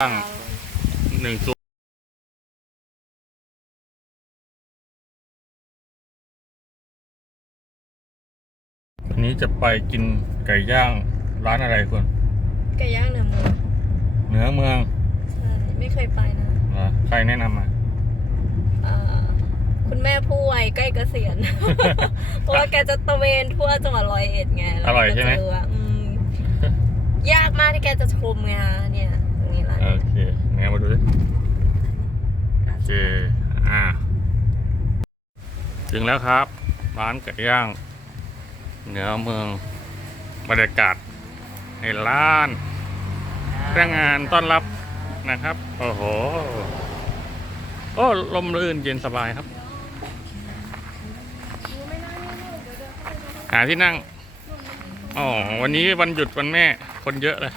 ตั้งหนึ่งตัวอันนี้จะไปกินไก่ย่างร้านอะไรคุณไก่ย่างเนื้อหมูเหนือเมืองใช่ไม่เคยไปนะเหรอใครแนะนำมาอ่าคุณแม่ผู้วัยใกล้เกษียณ เพราะว่าแกจะตระเวนทั่วจังหวัดร้อยเอ็ดไงแล้วอร่อยใช่ไหมก็เจอะอืมยากมากที่แกจะชมไงเนี่ยตรง นี้ละโอเคไหนมาดูดิโอเคอ่าถึงแล้วครับ ร้านไก่ย่าง เหนือเมืองบรรยากาศในร้านพนักงานต้อนรับนะครับ โอ้โห โอ้ลมรื่นเย็นสบายครับ หาที่นั่ง อ๋อ วันนี้วันหยุดวันแม่ คนเยอะเลย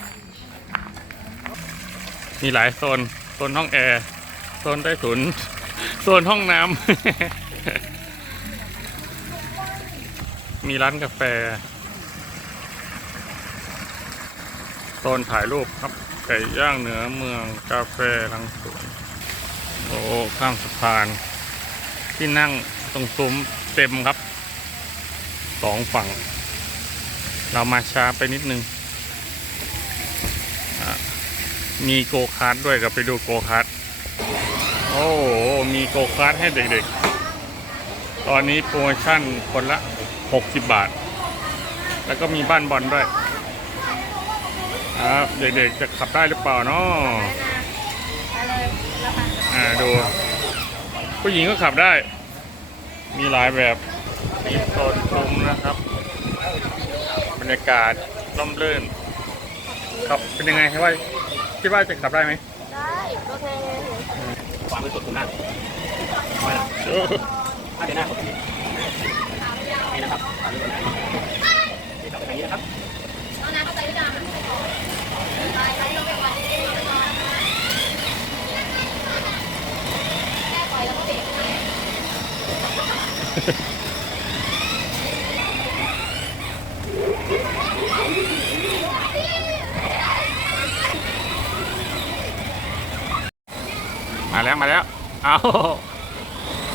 มีหลายโซน โซนห้องแอร์ โซนใต้ถุน โซนห้องน้ำ มีร้านกาแฟ โซนถ่ายรูปครับ ไก่ย่างเหนือเมือง กาแฟลังสวน โอ้ข้ามสะพาน ที่นั่งตรงซุ้มเต็มครับ สองฝั่ง เรามาช้าไปนิดนึง มีโกคาร์ดด้วยกับไปดูโกคาร์ดโอ้โหมีโกคาร์ดให้เด็กๆ ตอนนี้โปรโมชั่นคนละ 60 บาท แล้วก็มีบ้านบอลด้วยครับเด็กๆจะขับได้หรือเปล่าเนาะอ่าดู ผู้หญิงก็ขับได้ มีหลายแบบมีโซนชมนะครับ บรรยากาศร่มรื่นขับเป็นยังไงคิดว่า คิดว่าจะขับได้ไหมได้โอเคความเป็นสดตรงหน้าเออถ้าเป็นหน้าผมนี่นะครับนี่ครับอย่างนี้นะครับมา แล้วมาแล้ว เอา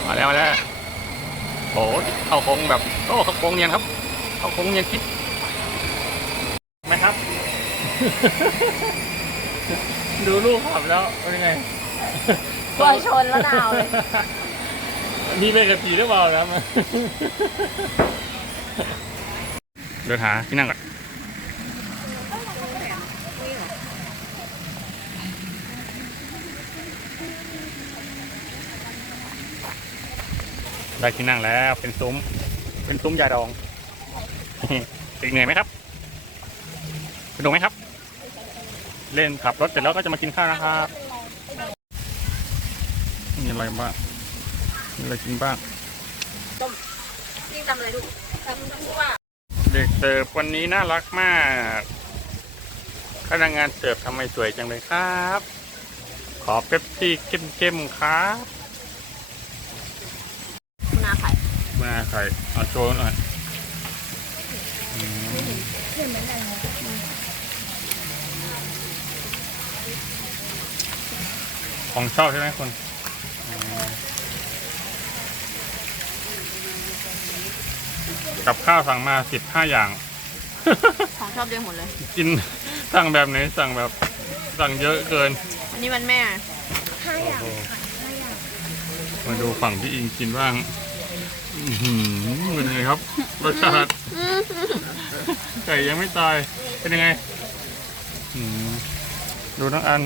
มาแล้วมาแล้วโอ้เข้าโค้งแบบโอ้เข้าโค้งเนียนครับ เข้าโค้งเนียนคิดไหมครับ ดูลูกขับแล้วเป็นยังไงกลัวชนแล้วดาวเลยมีเบรกกับสีหรือเปล่าครับเดินหาที่นั่งก่อน ได้ที่นั่งแล้วเป็นซุ้ม เป็นซุ้มยาดองเป็นเหนื่อยไหมครับสนุกไหมครับ เล่นขับรถเสร็จแล้วก็จะมากินข้าวนะครับมีอะไรบ้างมีอะไรกินบ้างนี่ทำอะไรลูกทำทั่วเด็กเสิร์ฟวันนี้น่ารักมากพนักงานเสิร์ฟทำไมสวยจังเลยครับ ขอเป๊ปซี่เข้มๆครับ นาไข่ มาใส่เอาโชว์หน่อยอืมของชอบใช่ไหมคุณอืมกับข้าวสั่งมาสิบห้าอย่าง ของชอบเยอะหมดเลย กินสั่งแบบไหนสั่งแบบสั่งเยอะเกิน อันนี้มันแม่โอ้โหมาดูฝั่งที่อิงกินบ้าง อื้อหือเป็นไงครับรสชาติไก่ยังไม่ตายเป็นยังไงอืมดูน้องอัน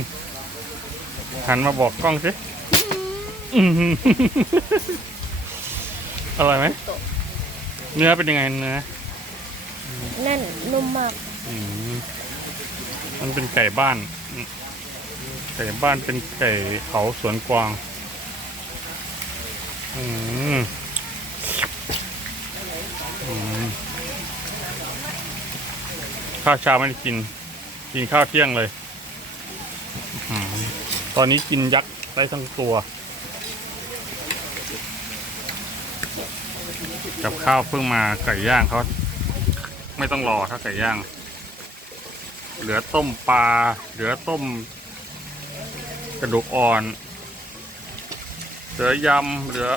หันมาบอกกล้องสิอื้อหืออร่อยไหมเนื้อเป็นยังไงเนื้อแน่นนุ่มมากอืมมันเป็นไก่บ้านอืมไก่บ้านเป็นไก่เขาสวนกวาง อืมอืม ข้าวเช้าไม่ได้กิน กินข้าวเที่ยงเลยอตอนนี้กินยักษ์ได้ทั้งตัว กับข้าวเพิ่งมาไก่ย่างเขาไม่ต้องรอถ้าไก่ย่าง เหลือต้มปลา เหลือต้ม กระดูกอ่อน เหลือยำ เหลือ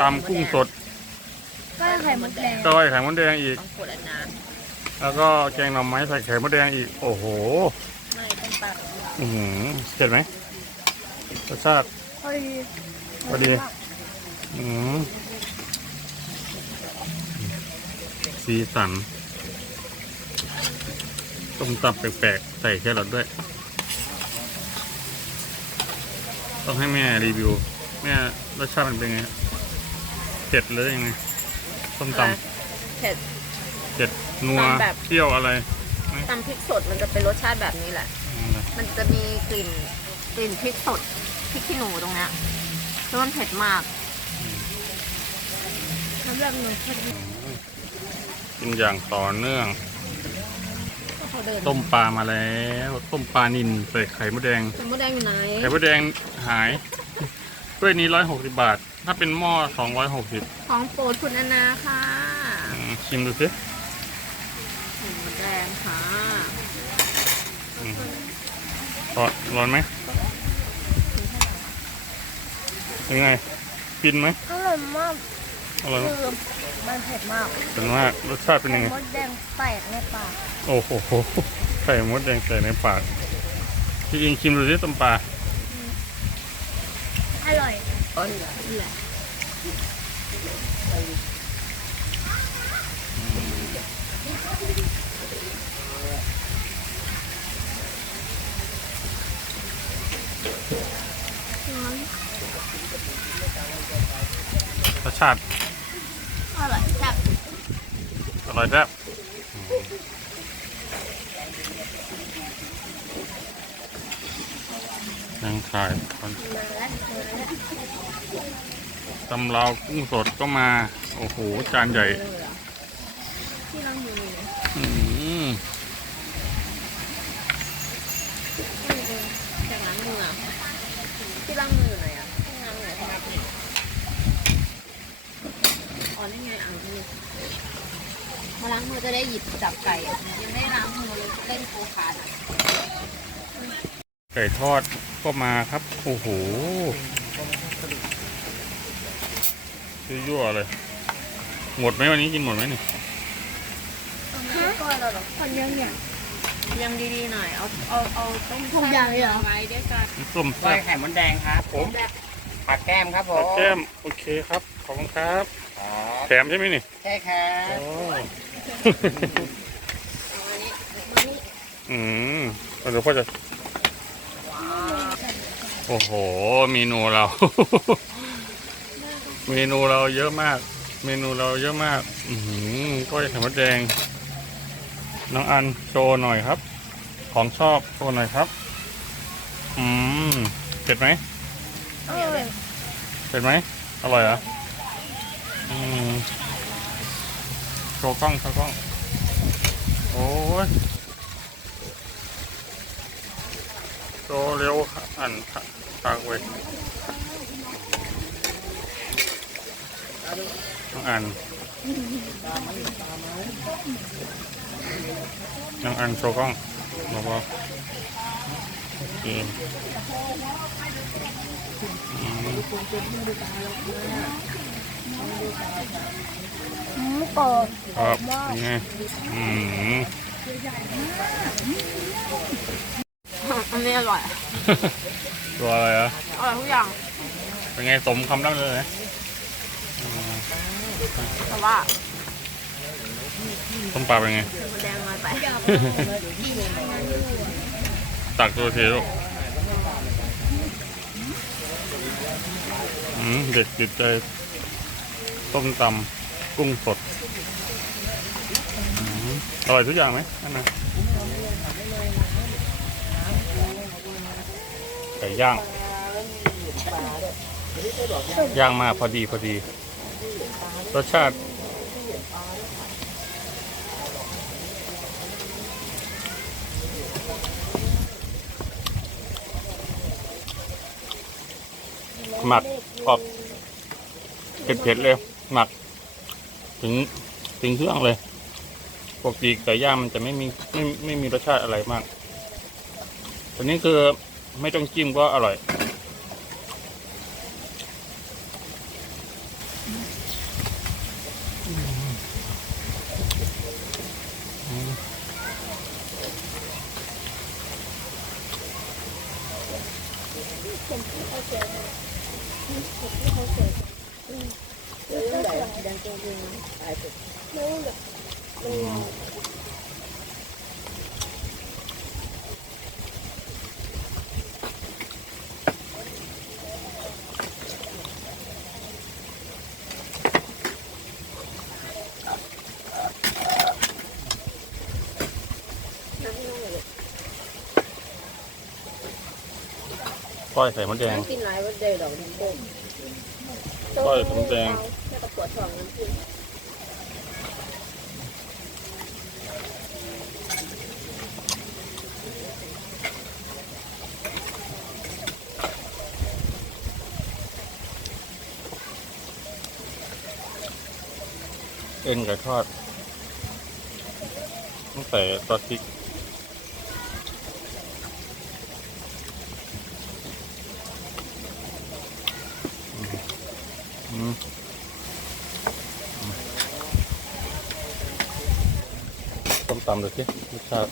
ตำกุ้งสด ไข่มดแดงก้อยไข่มดแดงอีกต้องกดอันน้แล้วก็แกงหน่อไม้ใส่ไข่มดแดงอีก โอ้โหำไม่ต้องปากอือหือเผ็ดไหมรสชาติ พอดีพอดี อืมสีสันต้มตับแปลกๆ ใส่แครอทด้วย ต้องให้แม่รีวิว แม่รสชาติมันเป็นไงเผ็ดหรือยังไง ต้มตเผ็ดำเผ็ดนัวตำแบบ เปรี้ยวอะไรตำพริกสดมันจะเป็นรสชาติแบบนี้แหละอืมมันจะมีกลิ่นกลิ่นพริกสดพริกขี้หนูตรงเนี้ยแล้วมันเผ็ดมาก สำหรับหนูพอดีกินอย่างต่อเนื่อง เขาเดินต้มปลามาแล้ว ต้มปลานินใส่ไข่มดแดงไข่มดแดงอยู่ไหนไข่มดแดงหาย ด้วยนี้ร้อยหกสิบาท ถ้าเป็นหม้อสองร้อยหกสิบของโปรดคุณอนาค่ะชิมดูสิไข่มดแดงค่ะอืมร้อนร้อนไหมยังไงกินไหมอร่อยมากอร่อยไหมคือมันเผ็ดมากเป็นว่ารสชาติเป็นยังไงมดแดงแตกในปากโอ้โหไข่มดแดงใส่ในปากพี่อิงชิมดูสิต้มปลาอร่อย อ๋อนี่แหละรสชาติอร่อยแซ่บอร่อยแซ่บ ยังขายก่อนมาแล้วมาแล้วตำลาวกุ้งสดก็มา โอ้โห จานใหญ่ที่เราอยู่อืมจากล้างมืออะที่ล้างมืออยู่ไหนอะที่ล้างมือใช่ไหมอ๋อนี่ไงอ่างมือมาล้างมือจะได้หยิบจับไก่อะยังไม่ได้ล้างมือเลยเล่นโคคาร์ดอะ ไก่ทอดก็มาครับ โอ้โหยั่วๆเลย หมดไหมวันนี้กินหมดไหมนี่ก็อร่อยหรอคนเยอะเนี่ยยังดีๆหน่อย เอา เอา เอาต้มทุกอย่างเลยเหรอไว้ด้วยกันส้มก้อแซ่ยบไข่มดแดงครับ ผมผักแก้มครับผผักมแก้ม โอเคครับ ขอบคุณครับครับแถมใช่ไหมนี่ ใช่ครับโอ้เอาอันนี้มานี่อืมเดี๋ยวพ่อจะ โอ้โหเมนูเรา เมนูเราเยอะมาก เมนูเราเยอะมาก อือหือก้อยไข่มดแดง น้องอันโชว์หน่อยครับ ของชอบโชว์หน่อยครับ อืมเผ็ดไหมอร่อยเผ็ดไหมอร่อยเหรออืมโชว์กล้องโชว์กล้อง โอ้ย โชว์เร็วอันทางเว้น้องอันน้องอันโชว์กล้องบอกว่าโอเคอืมหมูกรอบครับเป็นไงอืม อันนี้อร่อยอะตัวอะไรอะอร่อยทุกอย่าง เป็นไงสมคำร่ำเลยไหมอืมแต่ว่าต้มปลาเป็นไงไข่มดแดงน้อยไป ตักตัวทีลูกอืมเด็กติดใจต้มตำกุ้งสดอืมอร่อยทุกอย่างไหมนั่นนะ ไก่ย่าง ย่างมาพอดีพอดี รสชาติ หมักออกเผ็ดๆเลย หมัก ถึงถึงเครื่องเลยปกติไก่ย่างมันจะไม่มีไม่ไม่มีรสชาติอะไรมากตัวนี้คือ ไม่ต้องจิ้มก็อร่อย Thank you. ก็สวยดังจริงๆตายสุดแล้วแบบเออก้อยใส่มดแดง กินไรวันเดย์ดอกดินโป่งก้อยใส่มดแดง แค่กระปวดท้องน้ำจิ้มเอ็นไก่ทอดต้องใส่ซอสพริกอืมอืม ต้มตำดูสิรสชาติ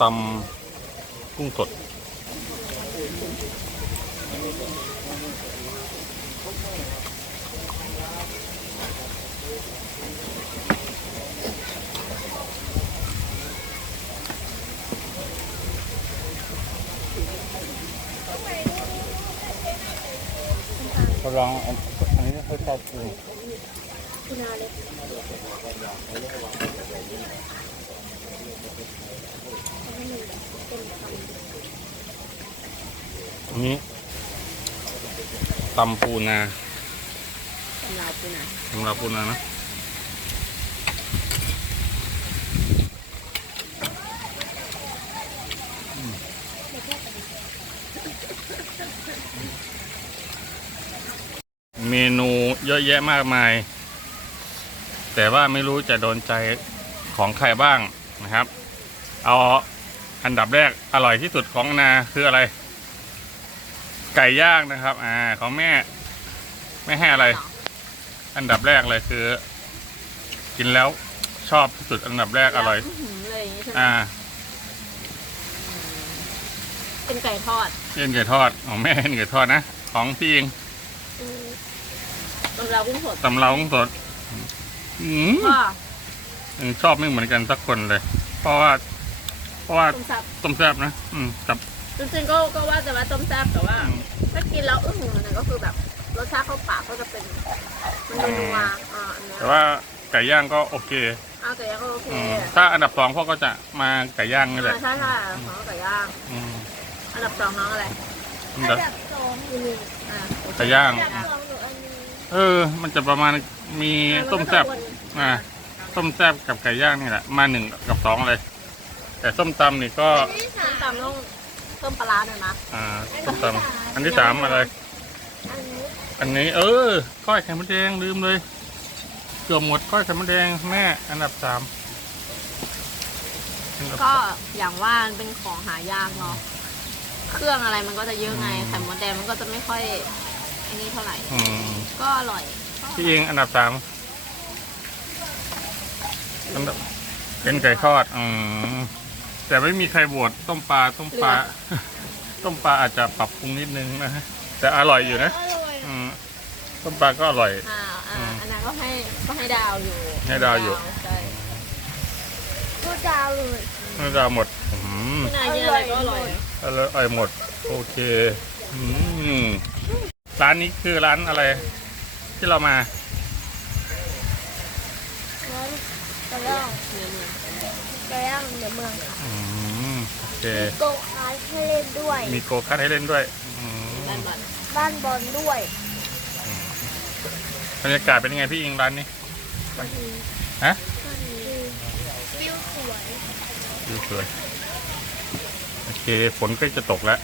ตำกุ้งสด ลองอันอันนี้ค่อยชอบดูคุณอาเลยอันนี้ตำปูนาสำหรับคุณนะสำหรับปูนานะอืมเมนู เยอะแยะมากมาย แต่ว่าไม่รู้จะโดนใจของใครบ้างนะครับ เอาอันดับแรกอร่อยที่สุดของนาคืออะไร ไก่ย่างนะครับ อ่า ของแม่ไม่ให้อะไร อันดับแรกเลยคือ กินแล้วชอบที่สุดอันดับแรกอร่อยหืมเลยอย่างนี้ใช่ไหมอ่า เป็นไก่ทอด เอ็นไก่ทอดของแม่เอ็นไก่ทอดนะ ของพี่เอง สำหรับกุ้งสดตำเล้าของสดอืมก็เออชอบไม่เหมือนกันสักคนเลย เพราะว่า เพราะว่าต้มแซ่บต้มแซ่บนะอืมกับ จริงๆก็ก็ว่าจะว่าต้มแซ่บแต่ว่า อืม ถ้ากินแล้วอื้อหือมันก็คือแบบรสชาติเข้าปากก็จะเป็นมันนัวๆอ่าอันเนี้ยแต่ว่าไก่ย่างก็โอเคอ้าวไก่ย่างก็โอเคอืมถ้าอันดับสองพ่อก็จะมาไก่ย่างนี่แหละอ่าใช่ใช่ของไก่ย่างอืมอันดับสองน้องอะไรอันดับแบบสองอยู่หนึ่งอ่าโอเคไก่ย่างแบบสองหนูอันนี้ เออ มันจะประมาณมีต้มแซ่บอ่าต้มแซ่บกับไก่ย่างนี่แหละ มาหนึ่งกับสองเลย แต่ส้มตำนี่ก็อันที่ส้สามมตำต้องเพิ่มปลาร้าหน่อยนะอ่าส้มตำอันที่สามอะไรอันนี้อันนี้ เออก้อยไข่มดแดงลืมเลย เกือบหมดก้อยไข่มดแดงแม่อันดับสามอันดับก็อย่างว่ามันเป็นของหายากเนาะเครื่องอะไรมันก็จะเยอะไงอืมไข่มดแดงมันก็จะไม่ค่อยไอ้นี่เท่าไหร่ อืมก็อร่อยพี่เองอันดับสามอันดับเป็นไก่ทอดอืมแต่ไม่มีใครบวชต้มปลาต้มปลา ต้มปลาอาจจะปรับปรุงนิดนึงนะฮะแต่อร่อยอยู่นะอร่อยอืมต้มปลาก็อร่อย อ่าอ่าอืม อันนั้นก็ให้ก็ให้ดาวอยู่ให้ดาวอยู่ใช่ก็ดาวเลยน่าจะหมดอืม พี่นายกินอะไรก็อร่อย อร่อยอร่อยหมด โอเค อืม ร้านนี้คือร้านอะไร ที่เรามาร้อนกระย่างเนื้อเนื้อกระย่างเหนือเมืองค่ะอืมโอเคโกคาร์ทให้เล่นด้วย มีโกคัทให้เล่นด้วยอืมด้านบนบ้านบอลด้วยบรรยากาศเป็นยังไงพี่อิงร้านนี้ฮะวิวสวยดูสวยโอเคฝนก็จะตกแล้ว